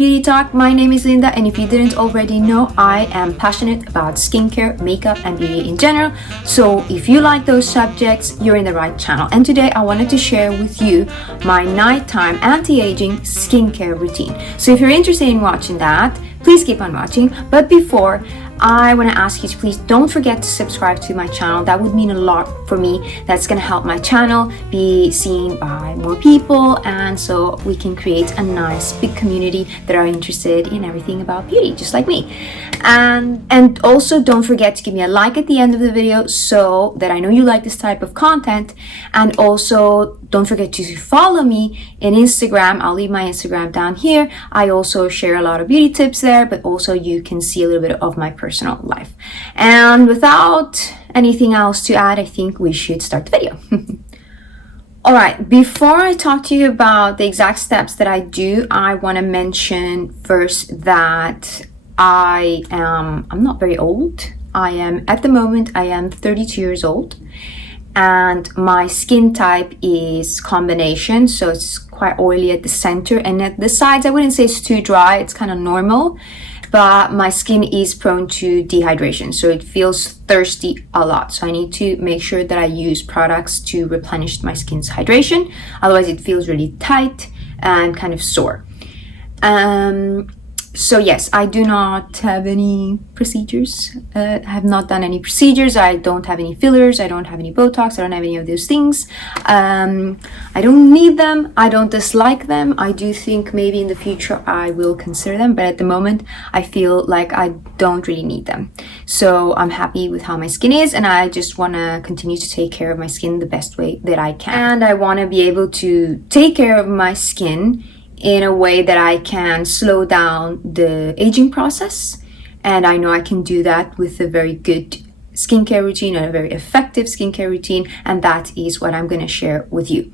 Beauty Talk. My name is Linda, and if you didn't already know, I am passionate about skincare, makeup, and beauty in general. So if you like those subjects, you're in the right channel. And today I wanted to share with you my nighttime anti-aging skincare routine. So if you're interested in watching that, please keep on watching. But before, I want to ask you to please don't forget to subscribe to my channel. That would mean a lot for me. That's going to help my channel be seen by more people, and so we can create a nice big community that are interested in everything about beauty, just like me. And also don't forget to give me a like at the end of the video so that I know you like this type of content. And also don't forget to follow me in Instagram. I'll leave my Instagram down here. I also share a lot of beauty tips there, but also you can see a little bit of my personal life. And without anything else to add, I think we should start the video. All right, before I talk to you about the exact steps that I do, I want to mention first that I'm not very old. At the moment, I am 32 years old, and my skin type is combination, so it's quite oily at the center, and at the sides, I wouldn't say it's too dry, it's kind of normal, but my skin is prone to dehydration, so it feels thirsty a lot. So I need to make sure that I use products to replenish my skin's hydration. Otherwise, it feels really tight and kind of sore. So yes, I do not have any procedures. I have not done any procedures. I don't have any fillers. I don't have any Botox. I don't have any of those things. I don't need them. I don't dislike them. I do think maybe in the future I will consider them, but at the moment I feel like I don't really need them. So I'm happy with how my skin is, and I just want to continue to take care of my skin the best way that I can. And I want to be able to take care of my skin in a way that I can slow down the aging process. And I know I can do that with a very good skincare routine and a very effective skincare routine. And that is what I'm going to share with you.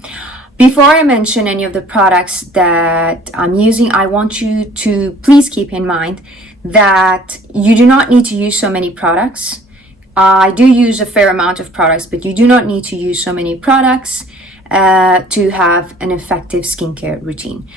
Before I mention any of the products that I'm using, I want you to please keep in mind that you do not need to use so many products. I do use a fair amount of products, but you do not need to use so many products to have an effective skincare routine.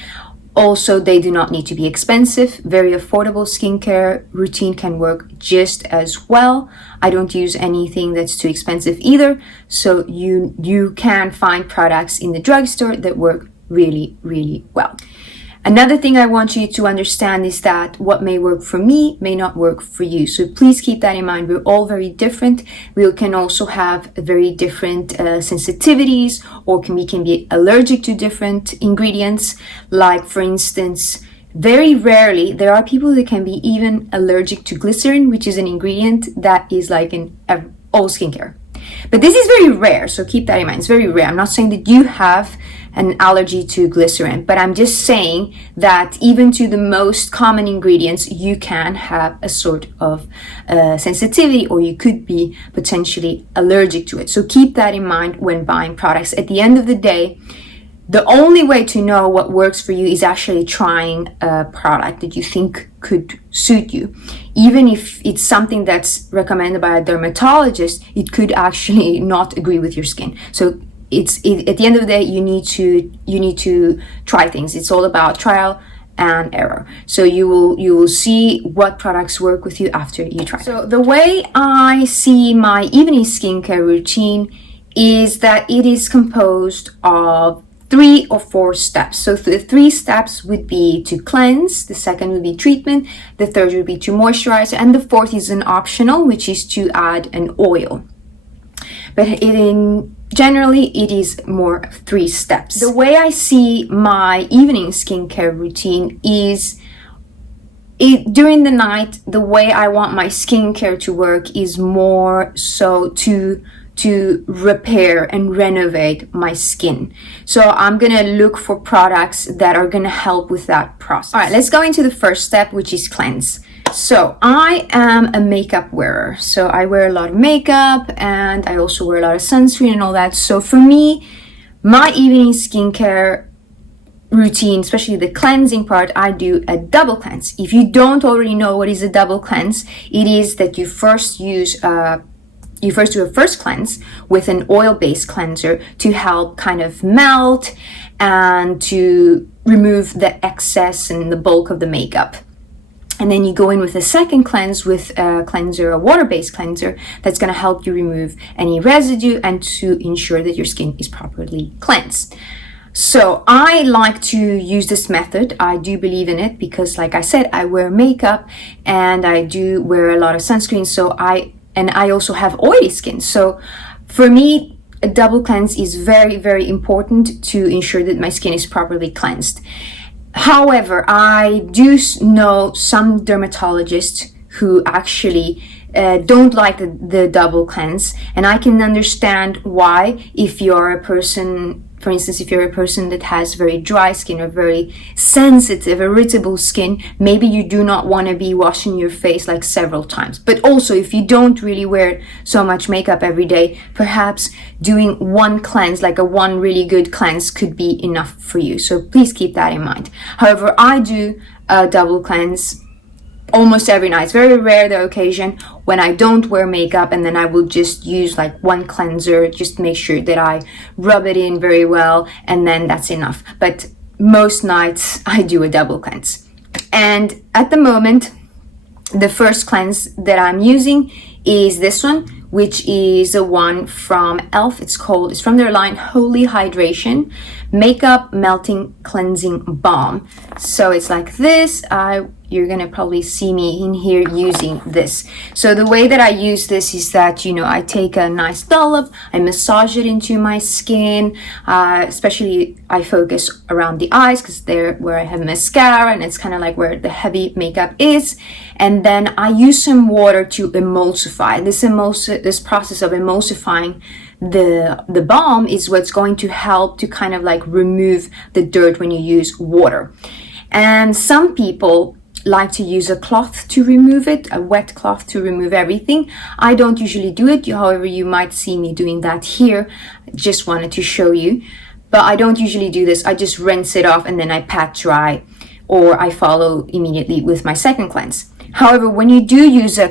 Also, they do not need to be expensive. Very affordable skincare routine can work just as well. I don't use anything that's too expensive either. So you can find products in the drugstore that work really, really well. Another thing I want you to understand is that what may work for me may not work for you. So please keep that in mind. We're all very different. We can also have very different sensitivities, or we can be allergic to different ingredients. Like, for instance, very rarely, there are people that can be even allergic to glycerin, which is an ingredient that is like in all skincare. But this is very rare, so keep that in mind. It's very rare. I'm not saying that you have an allergy to glycerin, but I'm just saying that even to the most common ingredients, you can have a sort of sensitivity, or you could be potentially allergic to it. So keep that in mind when buying products. At the end of the day, the only way to know what works for you is actually trying a product that you think could suit you. Even if it's something that's recommended by a dermatologist, it could actually not agree with your skin. So at the end of the day, you need to try things. It's all about trial and error. So you will see what products work with you after you try. So the way I see my evening skincare routine is that it is composed of 3 or 4 steps. So the 3 steps would be to cleanse, the second would be treatment, the third would be to moisturize, and the fourth is an optional, which is to add an oil. But generally it is more 3 steps. The way I see my evening skincare routine is during the night, the way I want my skincare to work is more so to repair and renovate my skin. So I'm gonna look for products that are gonna help with that process. All right, let's go into the first step, which is cleanse. So I am a makeup wearer. So I wear a lot of makeup, and I also wear a lot of sunscreen and all that. So for me, my evening skincare routine, especially the cleansing part, I do a double cleanse. If you don't already know what is a double cleanse, it is that you first do a first cleanse with an oil-based cleanser to help kind of melt and to remove the excess and the bulk of the makeup. And then you go in with a second cleanse with a cleanser, a water-based cleanser, that's going to help you remove any residue and to ensure that your skin is properly cleansed. So I like to use this method. I do believe in it because, like I said, I wear makeup and I do wear a lot of sunscreen. So I also have oily skin. So for me, a double cleanse is very, very important to ensure that my skin is properly cleansed. However, I do know some dermatologists who actually don't like the double cleanse, and I can understand why. If you're a person, for instance, if you're a person that has very dry skin or very sensitive, irritable skin, maybe you do not want to be washing your face like several times. But also, if you don't really wear so much makeup every day, perhaps doing one cleanse, like a one really good cleanse, could be enough for you. So please keep that in mind. However, I do a double cleanse almost every night. It's very rare the occasion when I don't wear makeup, and then I will just use like one cleanser, just make sure that I rub it in very well, and then that's enough. But most nights I do a double cleanse. And at the moment, the first cleanse that I'm using is this one, which is the one from e.l.f. It's from their line Holy Hydration Makeup Melting Cleansing Balm. So it's like this. You're gonna probably see me in here using this. So the way that I use this is that, I take a nice dollop, I massage it into my skin, especially I focus around the eyes because they're where I have mascara, and it's kind of like where the heavy makeup is. And then I use some water to emulsify. This process of emulsifying the balm is what's going to help to kind of like remove the dirt when you use water. And some people like to use a cloth to remove it, a wet cloth to remove everything. I don't usually do it. However, you might see me doing that here. Just wanted to show you, but I don't usually do this. I just rinse it off and then I pat dry, or I follow immediately with my second cleanse. However, when you do use a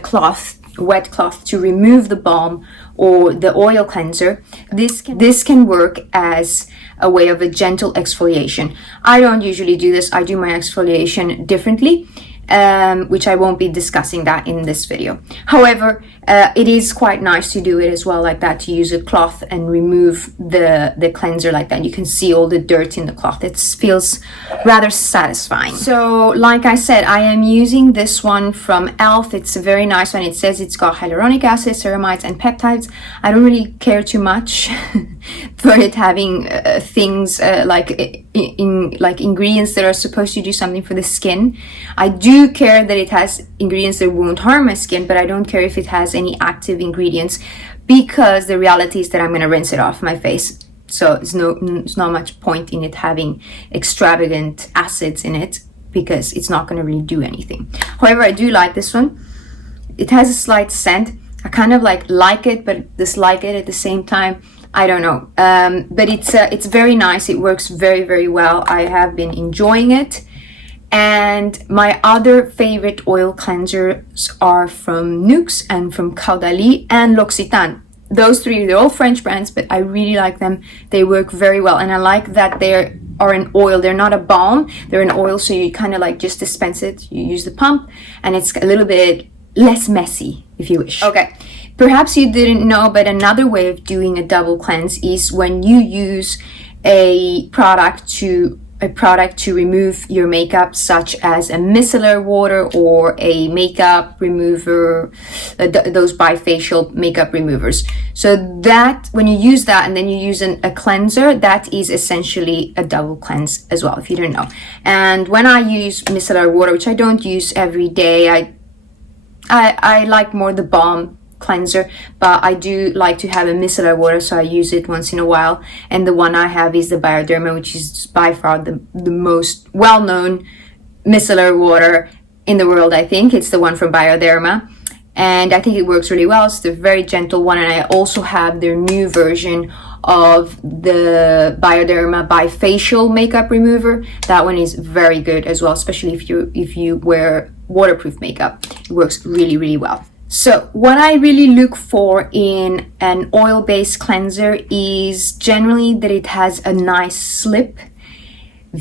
wet cloth to remove the balm or the oil cleanser, this can work as a way of a gentle exfoliation. I don't usually do this. I do my exfoliation differently, which I won't be discussing that in this video. However, it is quite nice to do it as well like that, to use a cloth and remove the cleanser like that. You can see all the dirt in the cloth. It feels rather satisfying. So like I said, I am using this one from e.l.f. It's a very nice one. It says it's got hyaluronic acid, ceramides, and peptides. I don't really care too much for it having things like ingredients that are supposed to do something for the skin. I do care that it has ingredients that won't harm my skin, but I don't care if it has any active ingredients, because the reality is that I'm going to rinse it off my face. So it's not much point in it having extravagant acids in it, because it's not going to really do anything. However, I do like this one. It has a slight scent. I kind of like it, but dislike it at the same time. I don't know. But it's very nice. It works very, very well. I have been enjoying it. And my other favorite oil cleansers are from Nuxe and from Caudalie and L'Occitane. Those three, they're all French brands, but I really like them. They work very well. And I like that they are an oil. They're not a balm. They're an oil, so you kind of like just dispense it. You use the pump, and it's a little bit less messy, if you wish. Okay. Perhaps you didn't know, but another way of doing a double cleanse is when you use a product to remove your makeup, such as a micellar water or a makeup remover, those bifacial makeup removers. So that when you use that and then you use a cleanser, that is essentially a double cleanse as well, if you didn't know. And when I use micellar water, which I don't use every day, I like more the balm cleanser, but I do like to have a micellar water, so I use it once in a while. And the one I have is the Bioderma, which is by far the most well-known micellar water in the world. I think it's the one from Bioderma, and I think it works really well. It's a very gentle one. And I also have their new version of the Bioderma bifacial makeup remover. That one is very good as well, especially if you wear waterproof makeup. It works really, really well. So what I really look for in an oil-based cleanser is generally that it has a nice slip.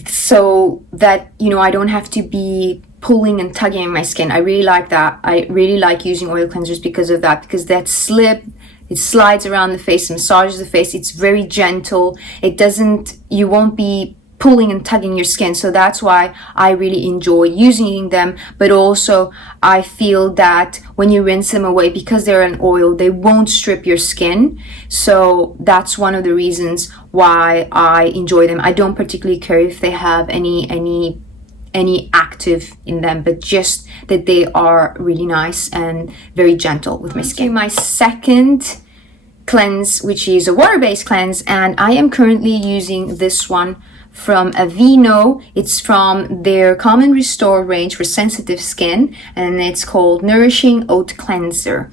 so that, you know, I don't have to be pulling and tugging in my skin. I really like that. I really like using oil cleansers because of that, because that slip, it slides around the face, massages the face. It's very gentle. It doesn't, you won't be pulling and tugging your skin. So that's why I really enjoy using them. But also I feel that when you rinse them away, because they're an oil, they won't strip your skin. So that's one of the reasons why I enjoy them. I don't particularly care if they have any active in them, but just that they are really nice and very gentle with my skin. My second cleanse, which is a water-based cleanse, and I am currently using this one from Regino. It's from their Calm and Restore range for sensitive skin, and it's called Nourishing Oat Cleanser.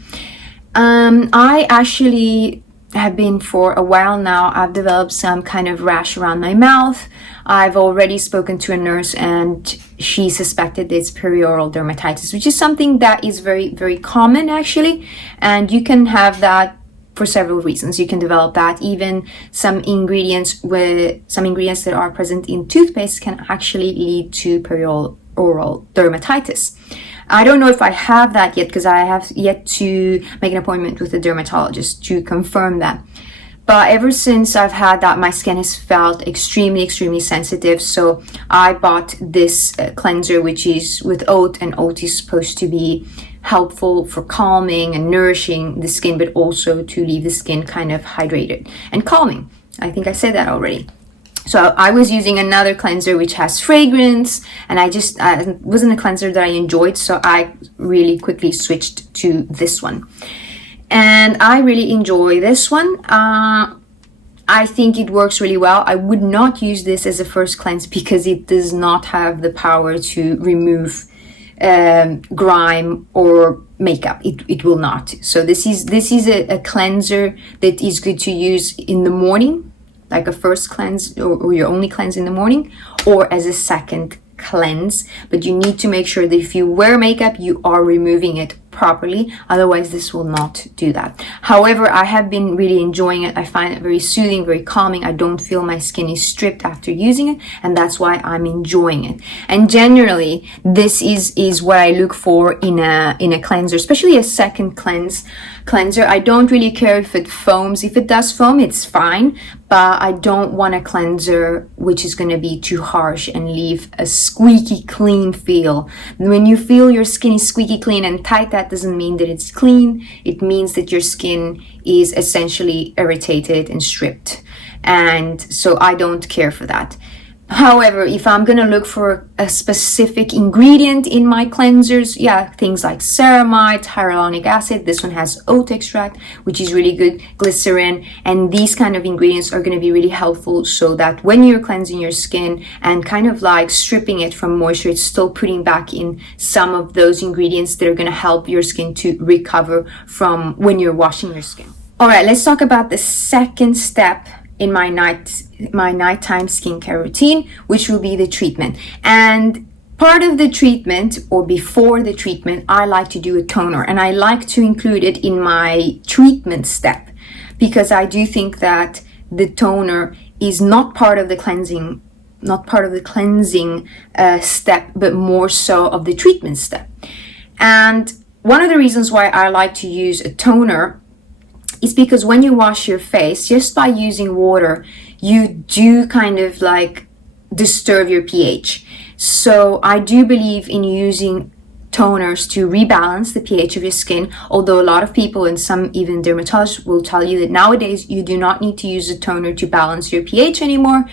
I actually have been, for a while now, I've developed some kind of rash around my mouth. I've already spoken to a nurse and she suspected it's perioral dermatitis, which is something that is very, very common actually. And you can have that for several reasons. You can develop that. Even some ingredients that are present in toothpaste can actually lead to perioral dermatitis. I don't know if I have that yet, because I have yet to make an appointment with a dermatologist to confirm that. But ever since I've had that, my skin has felt extremely sensitive. So I bought this cleanser, which is with oat, and oat is supposed to be helpful for calming and nourishing the skin, but also to leave the skin kind of hydrated and calming. I think I said that already. So I was using another cleanser which has fragrance, and it wasn't a cleanser that I enjoyed, so I really quickly switched to this one. And I really enjoy this one. I think it works really well. I would not use this as a first cleanse because it does not have the power to remove grime or makeup. It will not. So this is a cleanser that is good to use in the morning, like a first cleanse, or your only cleanse in the morning, or as a second cleanse. But you need to make sure that if you wear makeup, you are removing it properly, otherwise this will not do that. However, I have been really enjoying it. I find it very soothing, very calming. I don't feel my skin is stripped after using it, and that's why I'm enjoying it. And generally, this is what I look for in a cleanser, especially a second cleanser. I don't really care if it foams. If it does foam, it's fine, but I don't want a cleanser which is going to be too harsh and leave a squeaky clean feel. When you feel your skin is squeaky clean and tight, that doesn't mean that it's clean. It means that your skin is essentially irritated and stripped. And so I don't care for that. However, if I'm going to look for a specific ingredient in my cleansers, things like ceramide, hyaluronic acid, this one has oat extract, which is really good, glycerin, and these kind of ingredients are going to be really helpful, so that when you're cleansing your skin and kind of like stripping it from moisture, it's still putting back in some of those ingredients that are going to help your skin to recover from when you're washing your skin. All right, let's talk about the second step in my nighttime skincare routine, which will be the treatment. And part of the treatment, or before the treatment, I like to do a toner, and I like to include it in my treatment step, because I do think that the toner is not part of the cleansing step, but more so of the treatment step. And one of the reasons why I like to use a toner is because when you wash your face, just by using water, you do kind of like disturb your pH. So I do believe in using toners to rebalance the pH of your skin, although a lot of people, and some even dermatologists, will tell you that nowadays you do not need to use a toner to balance your pH anymore,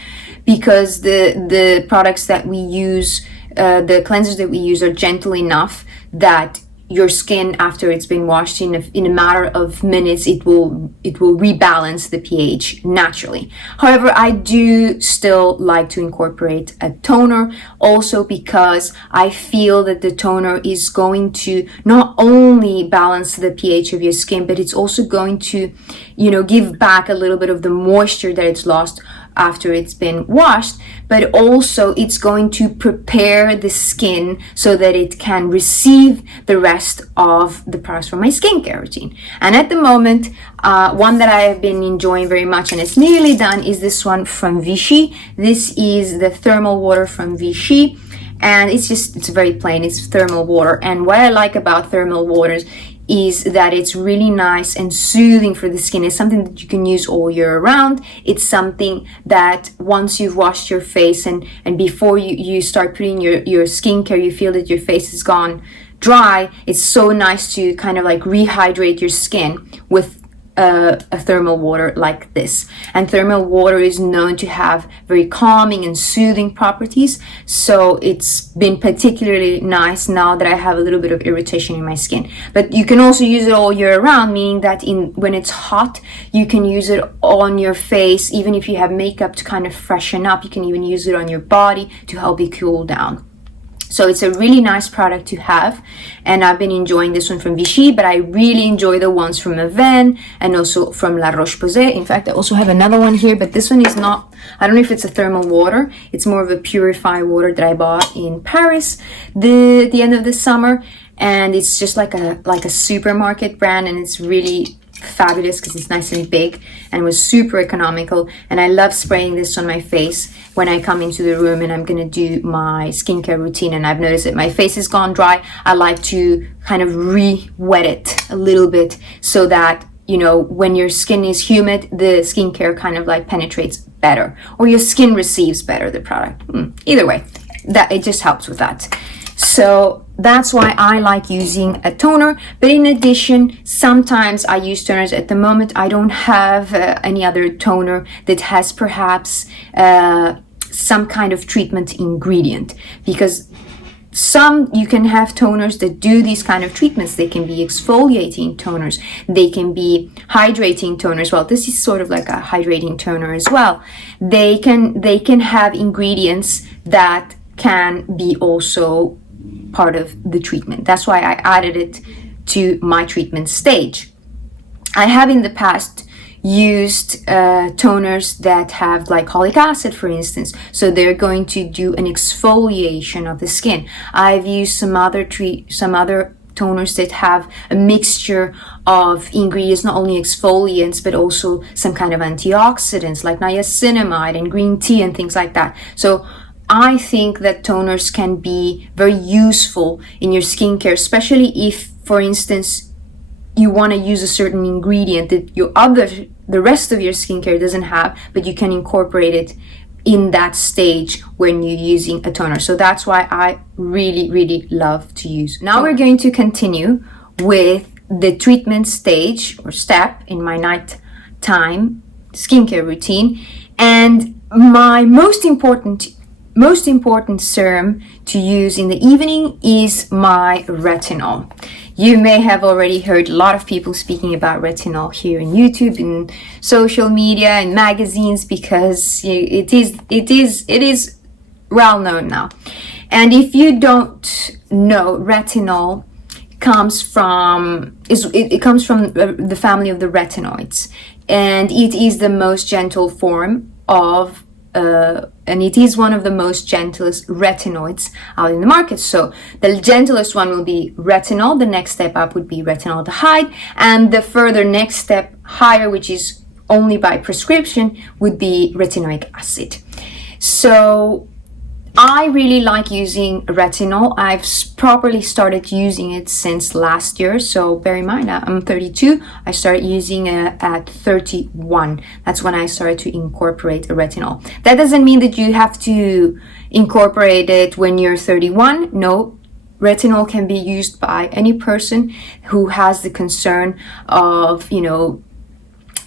because the products that we use, the cleansers that we use, are gentle enough that your skin, after it's been washed, in a matter of minutes, it will rebalance the pH naturally. However, I do still like to incorporate a toner, also because I feel that the toner is going to not only balance the pH of your skin, but it's also going to, give back a little bit of the moisture that it's lost after it's been washed, but also it's going to prepare the skin so that it can receive the rest of the products from my skincare routine. And at the moment, one that I have been enjoying very much, and it's nearly done, is this one from Vichy. This is the thermal water from Vichy, and it's very plain. It's thermal water, and what I like about thermal waters is that it's really nice and soothing for the skin. It's something that you can use all year round. It's something that once you've washed your face and before you start putting your skincare, you feel that your face has gone dry. It's so nice to kind of like rehydrate your skin with a thermal water like this. And thermal water is known to have very calming and soothing properties, so it's been particularly nice now that I have a little bit of irritation in my skin. But you can also use it all year round, meaning that when it's hot, you can use it on your face. Even if you have makeup to kind of freshen up, you can even use it on your body to help you cool down. So it's a really nice product to have, and I've been enjoying this one from Vichy, but I really enjoy the ones from Avène and also from La Roche-Posay. In fact, I also have another one here, but this one is not, I don't know if it's a thermal water. It's more of a purified water that I bought in Paris the end of the summer, and it's just like a supermarket brand, and it's really fabulous because it's nice and big and was super economical. And I love spraying this on my face when I come into the room and I'm gonna do my skincare routine, and I've noticed that my face has gone dry. I like to kind of re-wet it a little bit so that, you know, when your skin is humid, the skincare kind of like penetrates better, or your skin receives better the product. Either way, that it just helps with that. So that's why I like using a toner. But in addition, sometimes I use toners. At the moment, I don't have any other toner that has perhaps some kind of treatment ingredient, because you can have toners that do these kind of treatments. They can be exfoliating toners, they can be hydrating toners. Well, this is sort of like a hydrating toner as well. They can have ingredients that can be also part of the treatment. That's why I added it to my treatment stage. I have in the past used toners that have glycolic acid, for instance, so they're going to do an exfoliation of the skin. I've used some other toners that have a mixture of ingredients, not only exfoliants but also some kind of antioxidants like niacinamide and green tea and things like that. So I think that toners can be very useful in your skincare, especially if, for instance, you want to use a certain ingredient that the rest of your skincare doesn't have, but you can incorporate it in that stage when you're using a toner. So that's why I really, really love to use. Now we're going to continue with the treatment stage or step in my nighttime skincare routine. And my most important serum to use in the evening is my retinol. You may have already heard a lot of people speaking about retinol here in YouTube, in social media, and magazines, because it is well known now. And if you don't know, retinol comes from the family of the retinoids, and it is the most gentle form of and it is one of the most gentlest retinoids out in the market. So the gentlest one will be retinol. The next step up would be retinaldehyde, and the further next step higher, which is only by prescription, would be retinoic acid. So I really like using retinol. I've properly started using it since last year. So bear in mind, I'm 32. I started using it at 31. That's when I started to incorporate a retinol. That doesn't mean that you have to incorporate it when you're 31. No, retinol can be used by any person who has the concern of,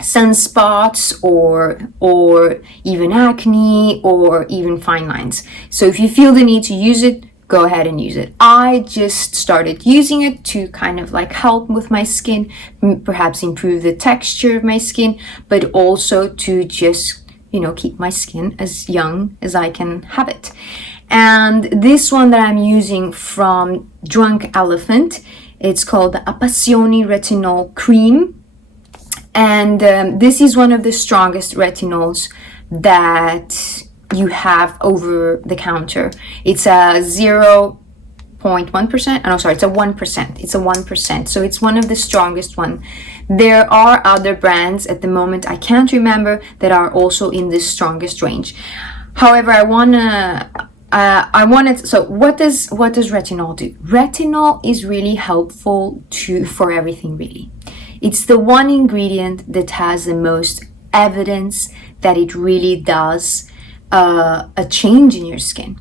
sunspots or even acne or even fine lines. So if you feel the need to use it, go ahead and use it. I just started using it to kind of help with my skin, perhaps improve the texture of my skin, but also to just keep my skin as young as I can have it. And this one that I'm using from Drunk Elephant, it's called the Appassioni Retinol Cream. And this is one of the strongest retinols that you have over the counter. It's a 0.1%. Oh, no, sorry, it's a 1%. It's a 1%. So it's one of the strongest one. There are other brands at the moment, I can't remember, that are also in this strongest range. However, so what does retinol do? Retinol is really helpful for everything, really. It's the one ingredient that has the most evidence that it really does a change in your skin.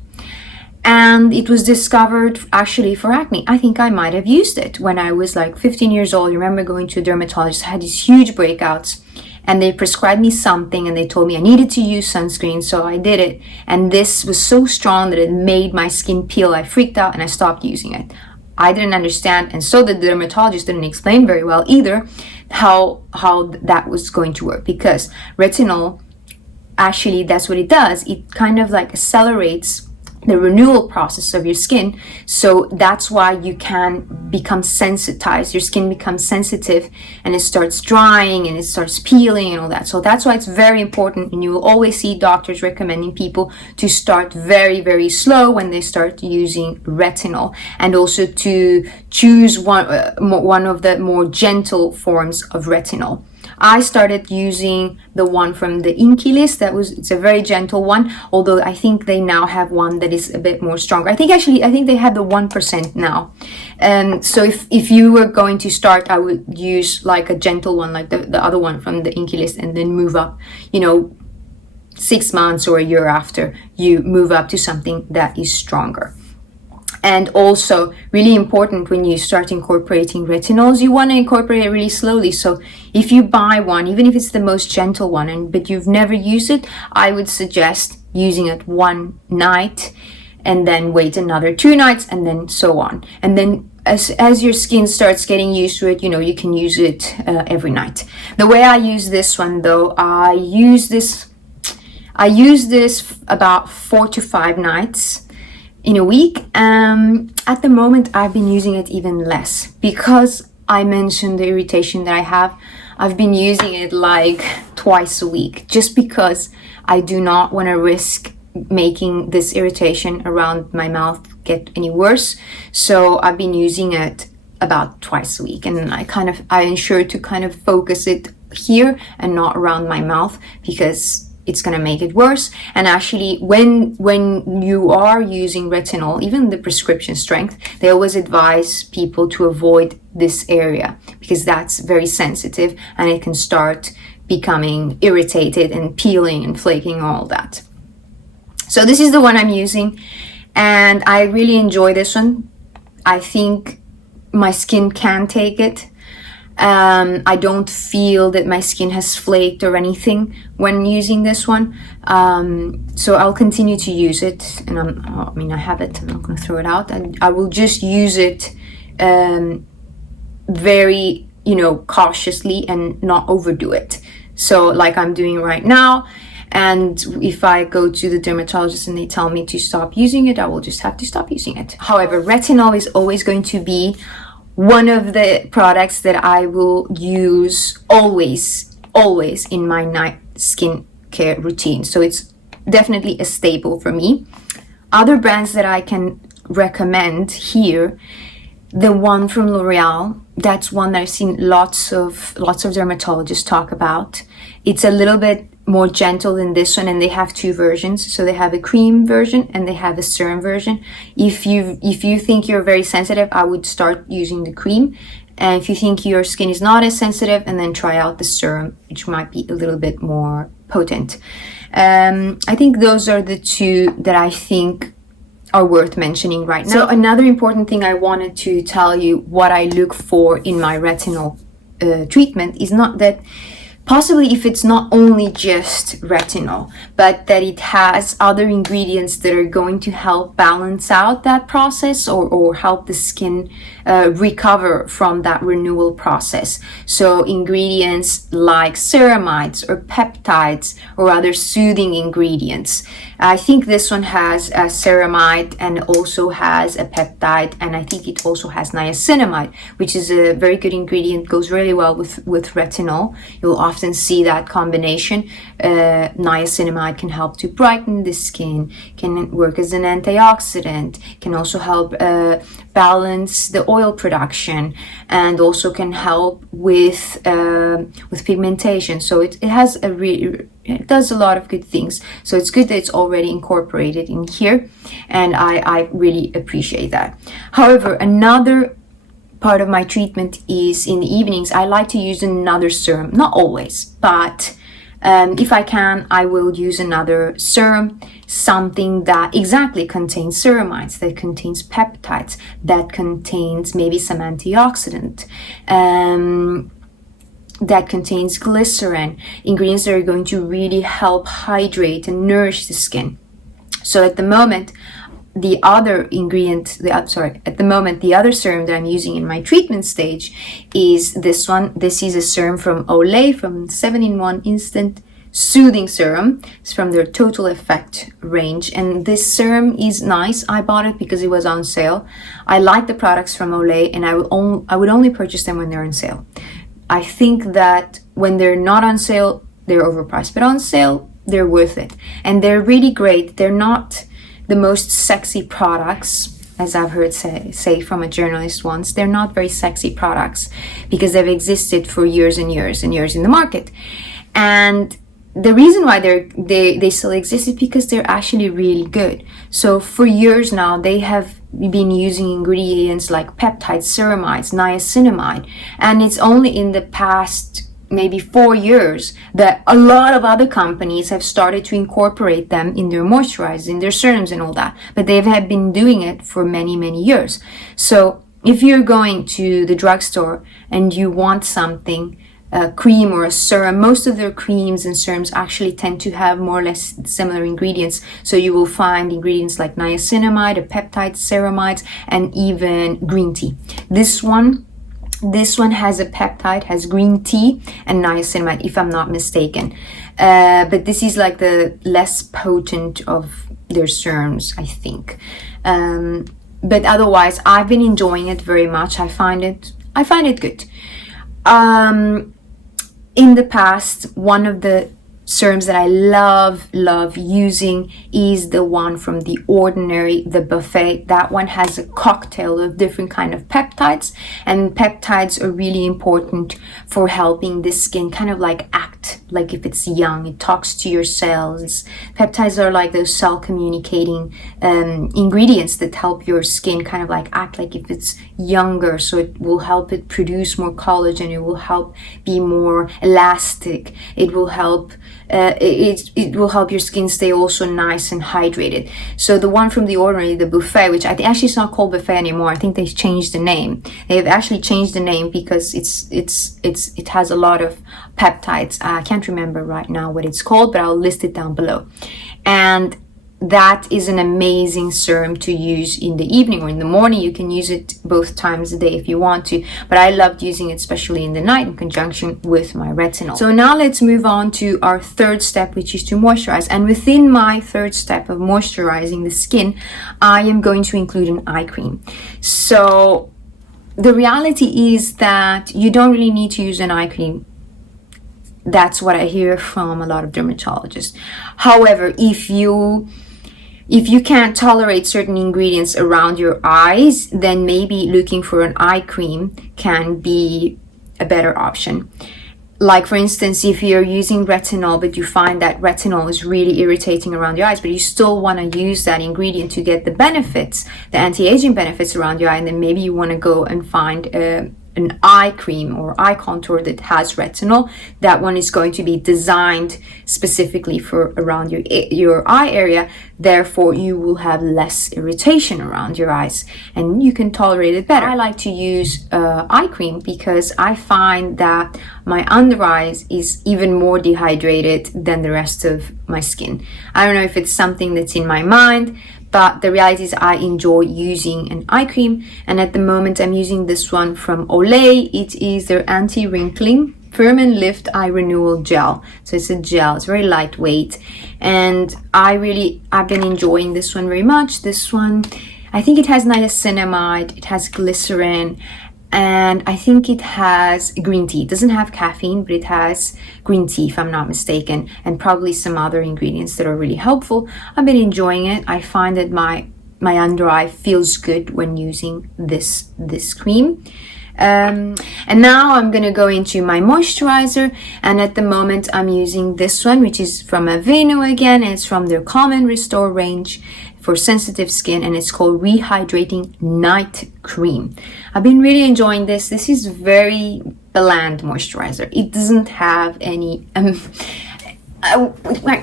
And it was discovered actually for acne. I think I might have used it when I was like 15 years old. I remember going to a dermatologist, I had these huge breakouts, and they prescribed me something and they told me I needed to use sunscreen, so I did it. And this was so strong that it made my skin peel. I freaked out and I stopped using it. I didn't understand, and so the dermatologist didn't explain very well either how that was going to work, because retinol, actually that's what it does. It kind of like accelerates the renewal process of your skin. So that's why you can become sensitized. Your skin becomes sensitive and it starts drying and it starts peeling and all that. So that's why it's very important, and you will always see doctors recommending people to start very, very slow when they start using retinol, and also to choose one of the more gentle forms of retinol. I started using the one from the Inky list. It's a very gentle one, although I think they now have one that is a bit more stronger. I think they have the 1% now. So if you were going to start, I would use like a gentle one, like the other one from the Inky list, and then move up, 6 months or a year after, you move up to something that is stronger. And also, really important when you start incorporating retinols, you want to incorporate it really slowly. So if you buy one, even if it's the most gentle one, but you've never used it, I would suggest using it one night and then wait another 2 nights, and then so on. And then as your skin starts getting used to it, you can use it every night. The way I use this one though, I use this about 4 to 5 nights in a week. At the moment I've been using it even less, because I mentioned the irritation that I have. I've been using it like twice a week, just because I do not want to risk making this irritation around my mouth get any worse. So I've been using it about twice a week, and I ensure to kind of focus it here and not around my mouth, because it's going to make it worse. And actually, when you are using retinol, even the prescription strength, they always advise people to avoid this area, because that's very sensitive and it can start becoming irritated and peeling and flaking, all that. So this is the one I'm using, and I really enjoy this one. I think my skin can take it. I don't feel that my skin has flaked or anything when using this one. So I'll continue to use it, and I have it. I'm not going to throw it out. I will just use it very, cautiously and not overdo it. So like I'm doing right now. And if I go to the dermatologist and they tell me to stop using it, I will just have to stop using it. However, retinol is always going to be one of the products that I will use always in my night skincare routine. So it's definitely a staple for me. Other brands that I can recommend here, the one from L'Oreal, that's one that I've seen lots of dermatologists talk about. It's a little bit more gentle than this one, and they have 2 versions. So they have a cream version and they have a serum version. If you think you're very sensitive, I would start using the cream. And if you think your skin is not as sensitive, and then try out the serum, which might be a little bit more potent. I think those are the 2 that I think are worth mentioning right now. So another important thing I wanted to tell you, what I look for in my retinol treatment, is not that possibly if it's not only just retinol, but that it has other ingredients that are going to help balance out that process, or help the skin recover from that renewal process. So ingredients like ceramides or peptides or other soothing ingredients. I think this one has a ceramide and also has a peptide, and I think it also has niacinamide, which is a very good ingredient, goes really well with retinol. You'll often see that combination. Niacinamide can help to brighten the skin, can work as an antioxidant, can also help balance the oil production, and also can help with pigmentation. So it has it does a lot of good things. So it's good that it's already incorporated in here, and I really appreciate that. However, another part of my treatment is in the evenings. I like to use another serum, not always, but if I can, I will use another serum, something that exactly contains ceramides, that contains peptides, that contains maybe some antioxidant, that contains glycerin, ingredients that are going to really help hydrate and nourish the skin. So at the moment, the other serum that I'm using in my treatment stage is this one. This is a serum from Olay, from 7-in-1 Instant Soothing Serum. It's from their Total Effect range, and this serum is nice. I bought it because it was on sale. I like the products from Olay, and I would only purchase them when they're on sale. I think that when they're not on sale, they're overpriced, but on sale, they're worth it, and they're really great. They're not the most sexy products, as I've heard say from a journalist once. They're not very sexy products because they've existed for years and years and years in the market. And the reason why they still exist is because they're actually really good. So for years now, they have been using ingredients like peptides, ceramides, niacinamide, and it's only in the past maybe 4 years that a lot of other companies have started to incorporate them in their moisturizers, in their serums and all that, but they have been doing it for many years. So if you're going to the drugstore and you want something, a cream or a serum, most of their creams and serums actually tend to have more or less similar ingredients. So you will find ingredients like niacinamide, a peptide, ceramides, and even green tea. This one has a peptide, has green tea and niacinamide, if I'm not mistaken. But this is like the less potent of their serums, I think. But otherwise, I've been enjoying it very much. I find it good. In the past, one of the serums that I love using is the one from The Ordinary, the Buffet. That one has a cocktail of different kind of peptides, and peptides are really important for helping the skin kind of like act like if it's young. It talks to your cells. Peptides are like those cell communicating ingredients that help your skin kind of like act like if it's younger. So it will help it produce more collagen. It will help be more elastic. It will help it will help your skin stay also nice and hydrated. So the one from The Ordinary, the Buffet, which I think actually it's not called Buffet anymore. I think they've changed the name. They've actually changed the name because it has a lot of peptides. I can't remember right now what it's called, but I'll list it down below. And that is an amazing serum to use in the evening or in the morning. You can use it both times a day if you want to, but I loved using it especially in the night in conjunction with my retinol. So now let's move on to our third step, which is to moisturize. And within my third step of moisturizing the skin, I am going to include an eye cream. So the reality is that you don't really need to use an eye cream. That's what I hear from a lot of dermatologists. However, if you can't tolerate certain ingredients around your eyes, then maybe looking for an eye cream can be a better option. Like for instance, if you're using retinol, but you find that retinol is really irritating around your eyes, but you still want to use that ingredient to get the benefits, the anti-aging benefits around your eye, and then maybe you want to go and find an eye cream or eye contour that has retinol. That one is going to be designed specifically for around your eye area. Therefore, you will have less irritation around your eyes and you can tolerate it better. I like to use eye cream because I find that my under eyes is even more dehydrated than the rest of my skin. I don't know if it's something that's in my mind, but the reality is I enjoy using an eye cream, and at the moment I'm using this one from Olay. It is their anti-wrinkling Firm and Lift Eye Renewal Gel. So it's a gel, it's very lightweight, and I've been enjoying this one very much. This one, I think it has niacinamide, it has glycerin, and I think it has green tea. It doesn't have caffeine, but it has green tea, if I'm not mistaken, and probably some other ingredients that are really helpful. I've been enjoying it. I find that my under eye feels good when using this cream. And now I'm gonna go into my moisturizer, and at the moment I'm using this one, which is from Regino again, and it's from their Calm and Restore range for sensitive skin, and it's called Rehydrating Night Cream. I've been really enjoying this. This is very bland moisturizer. It doesn't have any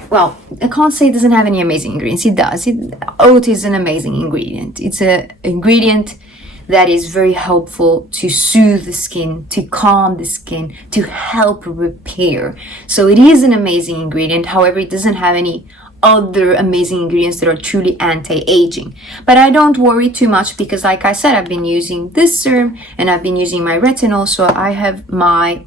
well, I can't say it doesn't have any amazing ingredients. It does. Oat is an amazing ingredient. It's an ingredient that is very helpful to soothe the skin, to calm the skin, to help repair. So it is an amazing ingredient. However, it doesn't have any other amazing ingredients that are truly anti-aging. But I don't worry too much because, like I said, I've been using this serum and I've been using my retinol, so I have my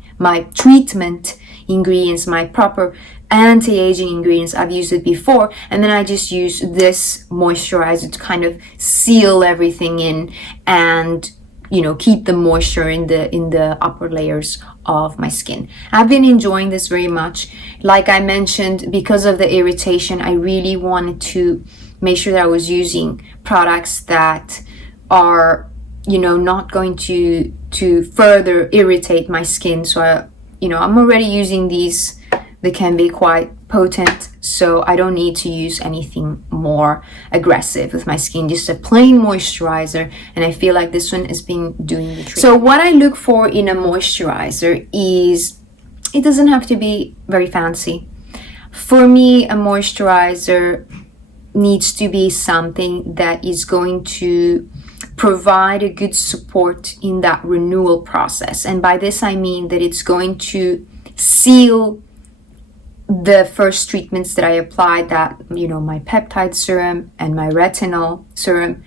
treatment ingredients, my proper anti-aging ingredients. I've used it before, and then I just use this moisturizer to kind of seal everything in and, you know, keep the moisture in the upper layers of my skin. I've been enjoying this very much. Like I mentioned, because of the irritation, I really wanted to make sure that I was using products that are, you know, not going to further irritate my skin. So I'm already using these. They can be quite potent, so I don't need to use anything more aggressive with my skin, just a plain moisturizer, and I feel like this one has been doing the trick. So what I look for in a moisturizer is, it doesn't have to be very fancy. For me, a moisturizer needs to be something that is going to provide a good support in that renewal process, and by this I mean that it's going to seal the first treatments that I applied, that, you know, my peptide serum and my retinol serum.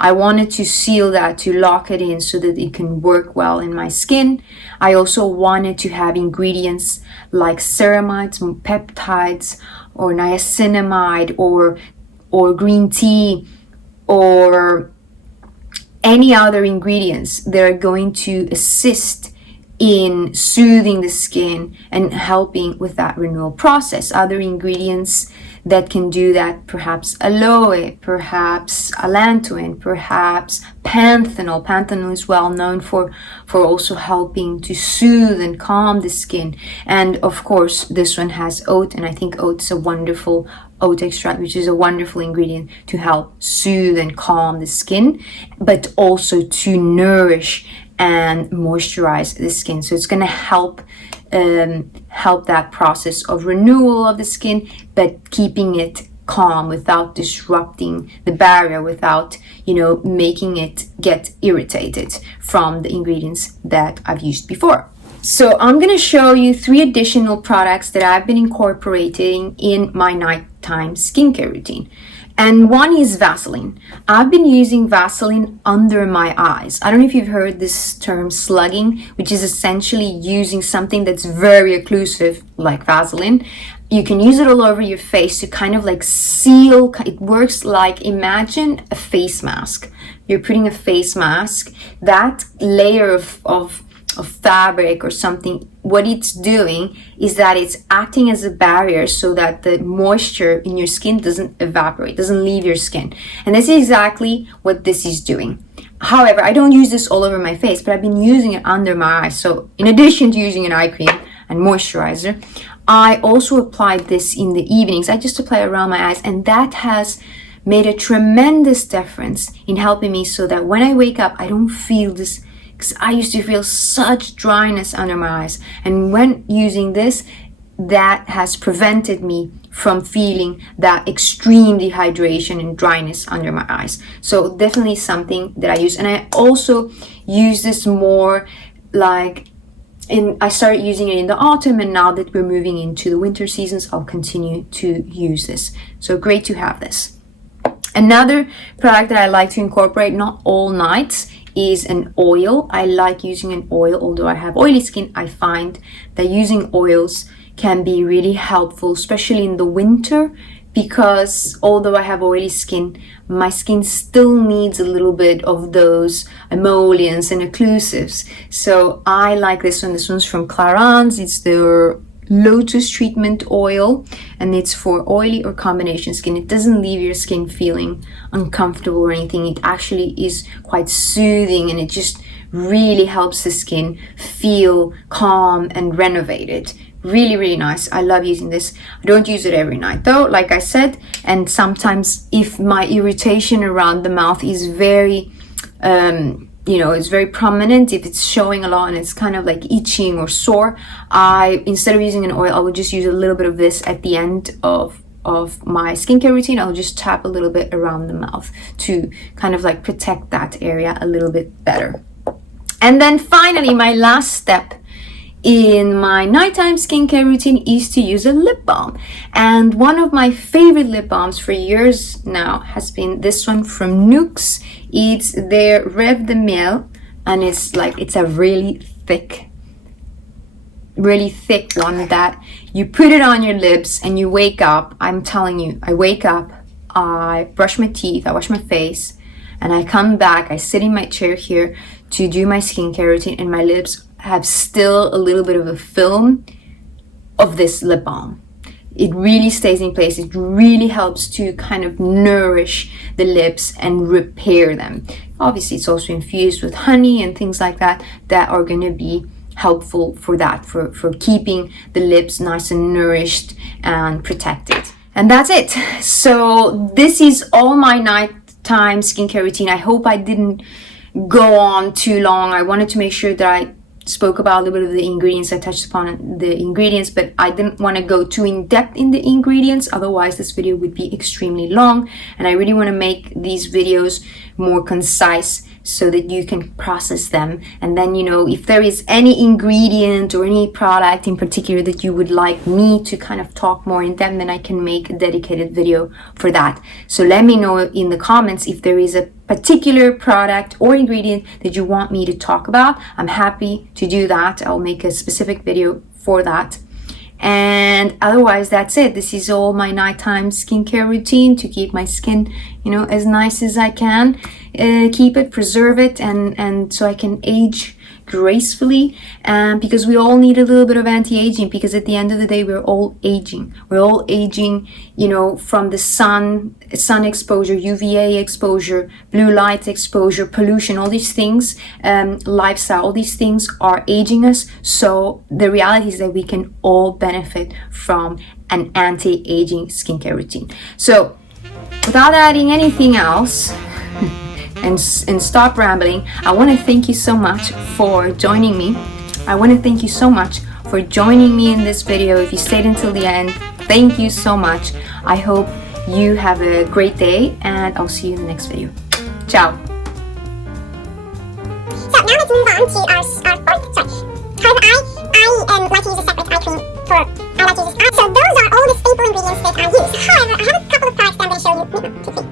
I wanted to seal that, to lock it in so that it can work well in my skin. I also wanted to have ingredients like ceramides, peptides, or niacinamide, or green tea, or any other ingredients that are going to assist in soothing the skin and helping with that renewal process. Other ingredients that can do that, perhaps aloe, perhaps allantoin, perhaps panthenol. Panthenol is well known for also helping to soothe and calm the skin. And of course, this one has oat, and I think oat is a wonderful oat extract, which is a wonderful ingredient to help soothe and calm the skin, but also to nourish and moisturize the skin. So it's going to help that process of renewal of the skin, but keeping it calm without disrupting the barrier, without, you know, making it get irritated from the ingredients that I've used before. So I'm going to show you 3 additional products that I've been incorporating in my nighttime skincare routine. And one is Vaseline. I've been using Vaseline under my eyes. I don't know if you've heard this term slugging, which is essentially using something that's very occlusive like Vaseline. You can use it all over your face to kind of like seal. It works like, imagine a face mask. You're putting a face mask, that layer of fabric or something, what it's doing is that it's acting as a barrier so that the moisture in your skin doesn't evaporate, doesn't leave your skin. And that's exactly what this is doing. However, I don't use this all over my face, but I've been using it under my eyes. So in addition to using an eye cream and moisturizer, I also applied this in the evenings. I just apply around my eyes, and that has made a tremendous difference in helping me so that when I wake up, I don't feel this. I used to feel such dryness under my eyes, and when using this, that has prevented me from feeling that extreme dehydration and dryness under my eyes. So definitely something that I use. And I also use this more like I started using it in the autumn, and now that we're moving into the winter seasons, I'll continue to use this. So great to have this. Another product that I like to incorporate, not all nights, is an oil. I like using an oil. Although I have oily skin, I find that using oils can be really helpful, especially in the winter, because although I have oily skin, my skin still needs a little bit of those emollients and occlusives. So I like this one. This one's from Clarins. It's their Lotus treatment oil, and it's for oily or combination skin. It doesn't leave your skin feeling uncomfortable or anything. It actually is quite soothing, and it just really helps the skin feel calm and renovated. Really, really nice. I love using this. I don't use it every night though, like I said, and sometimes if my irritation around the mouth is very it's very prominent, if it's showing a lot and it's kind of like itching or sore, instead of using an oil, I would just use a little bit of this at the end of my skincare routine. I'll just tap a little bit around the mouth to kind of like protect that area a little bit better. And then finally, my last step in my nighttime skincare routine is to use a lip balm. And one of my favorite lip balms for years now has been this one from Nuxe. It's their Rêve de Miel, and it's a really thick one that you put it on your lips and you wake up. I'm telling you, I wake up, I brush my teeth, I wash my face, and I come back, I sit in my chair here to do my skincare routine, and my lips have still a little bit of a film of this lip balm. It really stays in place. It really helps to kind of nourish the lips and repair them. Obviously, it's also infused with honey and things like that are going to be helpful for that, for keeping the lips nice and nourished and protected. And that's it. So this is all my nighttime skincare routine. I hope I didn't go on too long. I wanted to make sure that I spoke about a little bit of the ingredients. I touched upon the ingredients, but I didn't want to go too in depth in the ingredients, otherwise this video would be extremely long, and I really want to make these videos more concise so that you can process them. And then, if there is any ingredient or any product in particular that you would like me to kind of talk more in depth, then I can make a dedicated video for that. So let me know in the comments if there is a particular product or ingredient that you want me to talk about. I'm happy to do that. I'll make a specific video for that. And otherwise, that's it. This is all my nighttime skincare routine to keep my skin, as nice as I can. Keep it, preserve it, and so I can age gracefully, because we all need a little bit of anti-aging, because at the end of the day we're all aging from the sun exposure, UVA exposure, blue light exposure, pollution, all these things, lifestyle, all these things are aging us. So the reality is that we can all benefit from an anti-aging skincare routine. So without adding anything else, and stop rambling, I want to thank you so much for joining me. I want to thank you so much for joining me in this video. If you stayed until the end, thank you so much. I hope you have a great day, and I'll see you in the next video. Ciao. So now let's move on to our fourth choice. However, I like to use a separate eye cream I like to use. So those are all the staple ingredients that I use. However, I have a couple of products that I'm going to show you. 2, 3.